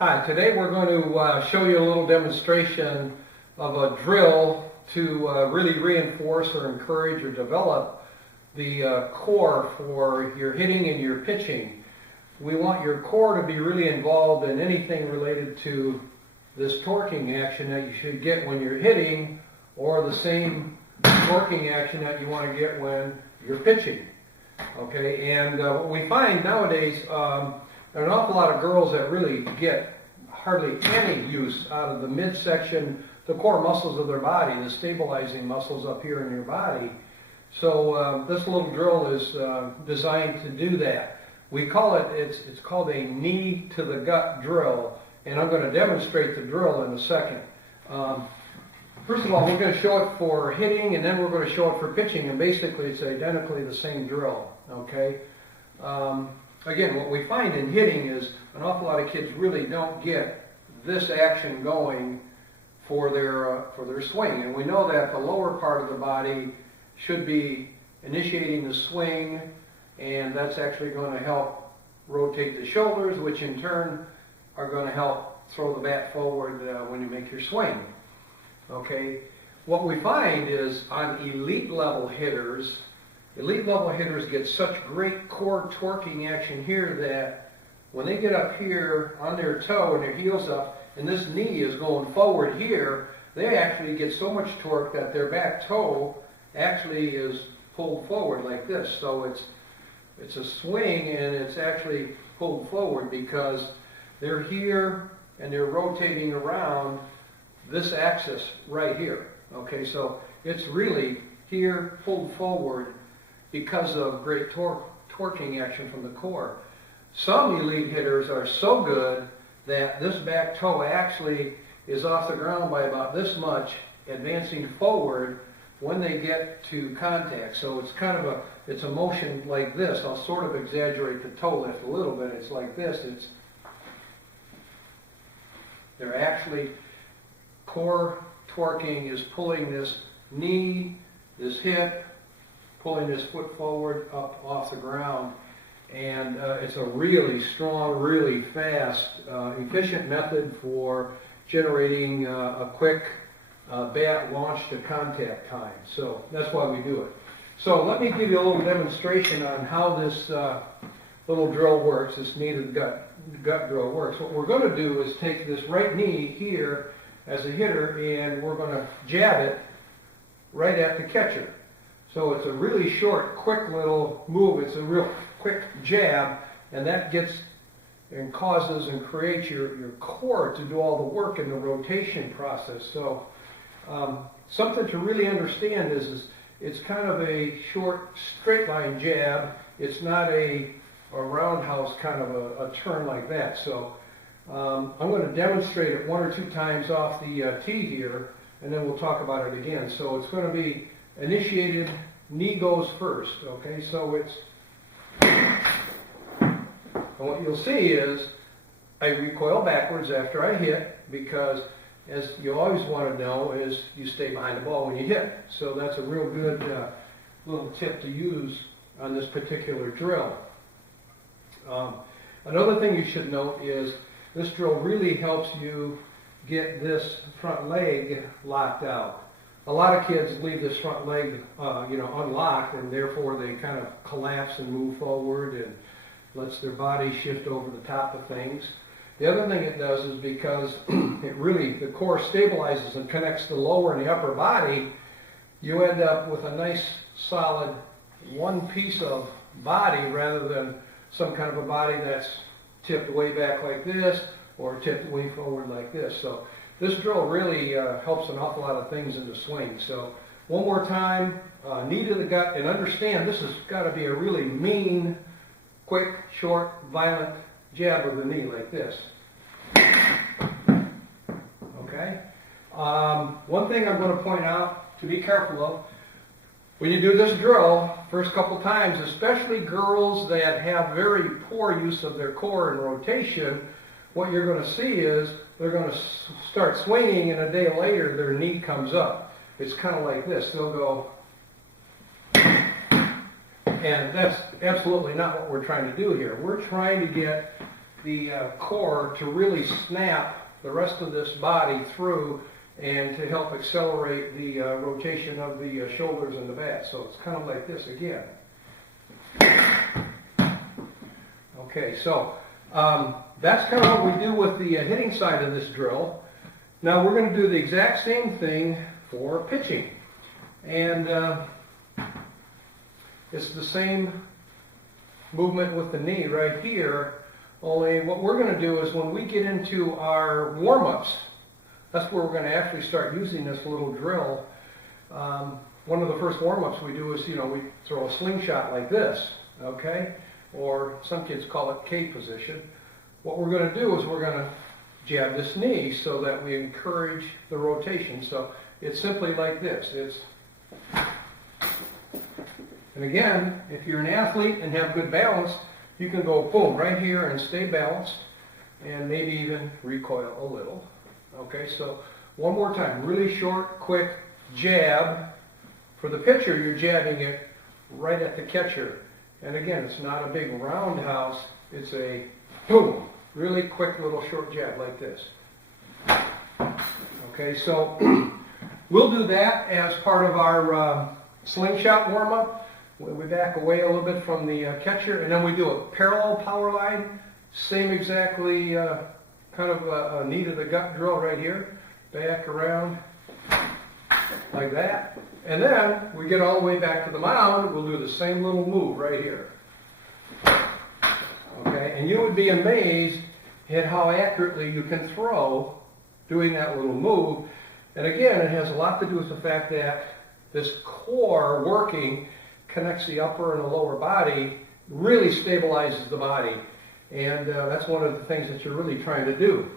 Hi, today we're going to show you a little demonstration of a drill to really reinforce or encourage or develop the core for your hitting and your pitching. We want your core to be really involved in anything related to this torquing action that you should get when you're hitting, or the same torquing action that you want to get when you're pitching. Okay, and what we find nowadays, there are an awful lot of girls that really get hardly any use out of the midsection, the core muscles of their body, the stabilizing muscles up here in your body. So this little drill is designed to do that. We call it, it's called a knee to the gut drill, and I'm going to demonstrate the drill in a second. First of all, we're going to show it for hitting, and then we're going to show it for pitching, and basically it's identically the same drill, okay? Again, what we find in hitting is an awful lot of kids really don't get this action going for their swing, and we know that the lower part of the body should be initiating the swing, and that's actually going to help rotate the shoulders, which in turn are going to help throw the bat forward when you make your swing. Okay, what we find is on elite level hitters get such great core torquing action here that when they get up here on their toe and their heels up, and this knee is going forward here, they actually get so much torque that their back toe actually is pulled forward like this. So it's a swing and it's actually pulled forward because they're here and they're rotating around this axis right here. Okay, so it's really here pulled forward because of great torquing action from the core. Some elite hitters are so good that this back toe actually is off the ground by about this much, advancing forward when they get to contact. So it's kind of it's a motion like this. I'll sort of exaggerate the toe lift a little bit. It's like this. They're actually, core torquing is pulling this knee, this hip, pulling this foot forward up off the ground, and it's a really strong, really fast, efficient method for generating a quick bat launch to contact time. So that's why we do it. So let me give you a little demonstration on how this little drill works, this knee to the gut drill works. What we're going to do is take this right knee here as a hitter, and we're going to jab it right at the catcher. So it's a really short, quick little move. It's a real quick jab, and that gets and causes and creates your core to do all the work in the rotation process. So something to really understand is it's kind of a short, straight line jab. It's not a roundhouse kind of a turn like that. So I'm going to demonstrate it one or two times off the tee here, and then we'll talk about it again. So it's going to be initiated, knee goes first, okay? So it's, and what you'll see is I recoil backwards after I hit, because as you always want to know is you stay behind the ball when you hit. So that's a real good little tip to use on this particular drill. Another thing you should note is this drill really helps you get this front leg locked out. A lot of kids leave this front leg unlocked, and therefore they kind of collapse and move forward and lets their body shift over the top of things. The other thing it does is because the core stabilizes and connects the lower and the upper body, you end up with a nice solid one piece of body rather than some kind of a body that's tipped way back like this or tipped way forward like this. So this drill really helps an awful lot of things in the swing. So one more time, knee to the gut, and understand this has got to be a really mean, quick, short, violent jab with the knee like this. Okay? One thing I'm going to point out to be careful of, when you do this drill, first couple times, especially girls that have very poor use of their core and rotation, what you're going to see is they're going to start swinging, and a day later their knee comes up. It's kind of like this. They'll go, and that's absolutely not what we're trying to do here. We're trying to get the core to really snap the rest of this body through and to help accelerate the rotation of the shoulders and the back. So it's kind of like this again. Okay, so that's kind of what we do with the hitting side of this drill. Now we're going to do the exact same thing for pitching. And it's the same movement with the knee right here, only what we're going to do is when we get into our warm-ups, that's where we're going to actually start using this little drill. One of the first warm-ups we do is, we throw a slingshot like this, okay? Or some kids call it K position. What we're going to do is we're going to jab this knee so that we encourage the rotation. So it's simply like this. And again, if you're an athlete and have good balance, you can go boom right here and stay balanced and maybe even recoil a little. Okay, so one more time, really short, quick jab. For the pitcher, you're jabbing it right at the catcher. And again, it's not a big roundhouse, it's a boom, really quick little short jab like this. Okay, so we'll do that as part of our slingshot warm-up. We back away a little bit from the catcher, and then we do a parallel power line. Same exactly kind of a knee to the gut drill right here. Back around like that. And then we get all the way back to the mound. We'll do the same little move right here. Okay, and you would be amazed at how accurately you can throw doing that little move. And again, it has a lot to do with the fact that this core working connects the upper and the lower body, really stabilizes the body. And that's one of the things that you're really trying to do.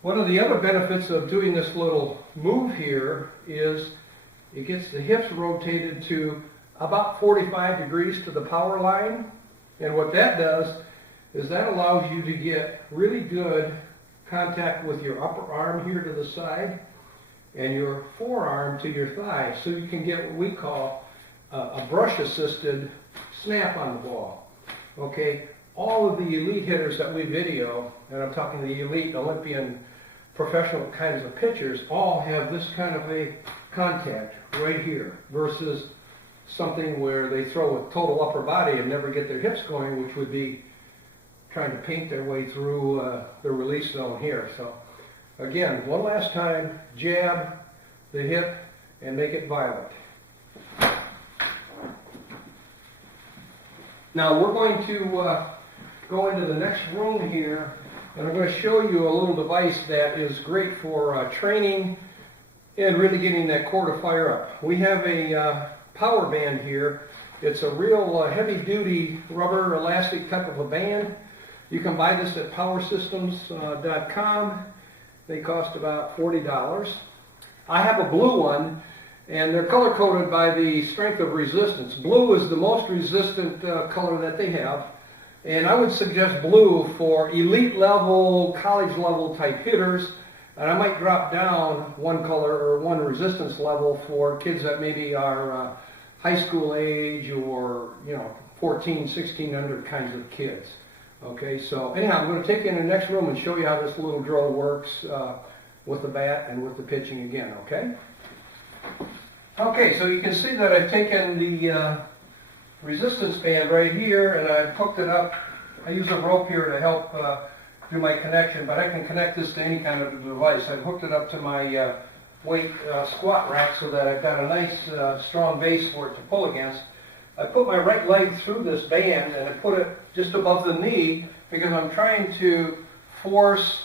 One of the other benefits of doing this little move here is it gets the hips rotated to about 45 degrees to the power line. And what that does is that allows you to get really good contact with your upper arm here to the side and your forearm to your thigh, so you can get what we call a brush-assisted snap on the ball. Okay, all of the elite hitters that we video, and I'm talking the elite Olympian professional kinds of pitchers, all have this kind of a contact right here versus something where they throw with total upper body and never get their hips going, which would be trying to paint their way through the release zone here. So again, one last time, jab the hip and make it violent. Now we're going to go into the next room here, and I'm going to show you a little device that is great for training and really getting that core to fire up. We have a power band here. It's a real heavy-duty rubber elastic type of a band. You can buy this at powersystems.com. They cost about $40. I have a blue one, and they're color-coded by the strength of resistance. Blue is the most resistant color that they have, and I would suggest blue for elite level, college level type hitters, and I might drop down one color or one resistance level for kids that maybe are high school age or 14, 16 under kinds of kids. Okay, so anyhow, I'm going to take you in the next room and show you how this little drill works with the bat and with the pitching again, okay? Okay, so you can see that I've taken the resistance band right here and I've hooked it up. I use a rope here to help do my connection, but I can connect this to any kind of device. I've hooked it up to my weight squat rack so that I've got a nice strong base for it to pull against. I put my right leg through this band and I put it just above the knee because I'm trying to force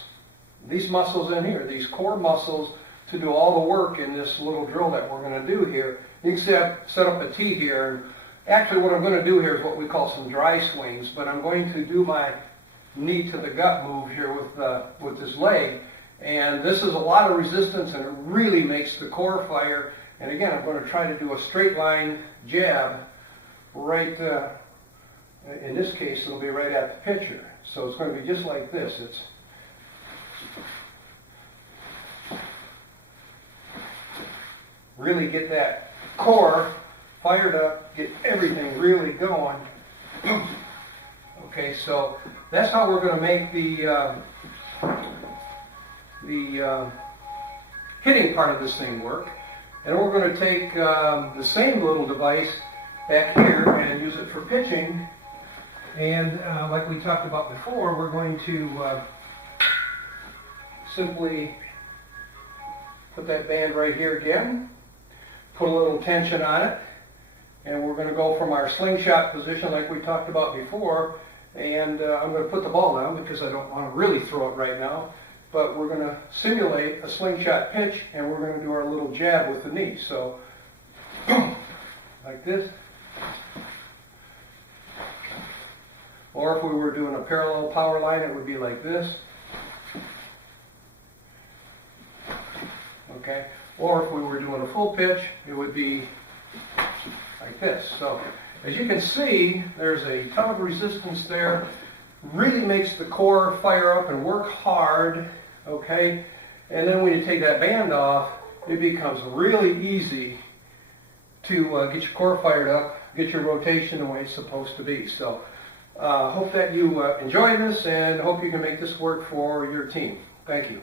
these muscles in here, these core muscles, to do all the work in this little drill that we're going to do here. You can see I've set up a tee here. Actually, what I'm going to do here is what we call some dry swings, but I'm going to do my knee to the gut move here with this leg. And this is a lot of resistance and it really makes the core fire. And again, I'm going to try to do a straight line jab right, in this case, it'll be right at the pitcher. So it's going to be just like this. It's really get that core fired up, get everything really going. Okay, so that's how we're going to make the hitting part of this thing work. And we're going to take the same little device back here and use it for pitching. And like we talked about before, we're going to simply put that band right here again, put a little tension on it, and we're going to go from our slingshot position like we talked about before, and I'm going to put the ball down because I don't want to really throw it right now, but we're going to simulate a slingshot pitch, and we're going to do our little jab with the knee. So, like this. Or if we were doing a parallel power line, it would be like this. Okay? Or if we were doing a full pitch, it would be like this. So, as you can see, there's a ton of resistance there. Really makes the core fire up and work hard. Okay? And then when you take that band off, it becomes really easy to get your core fired up, get your rotation the way it's supposed to be. So, hope that you enjoy this and hope you can make this work for your team. Thank you.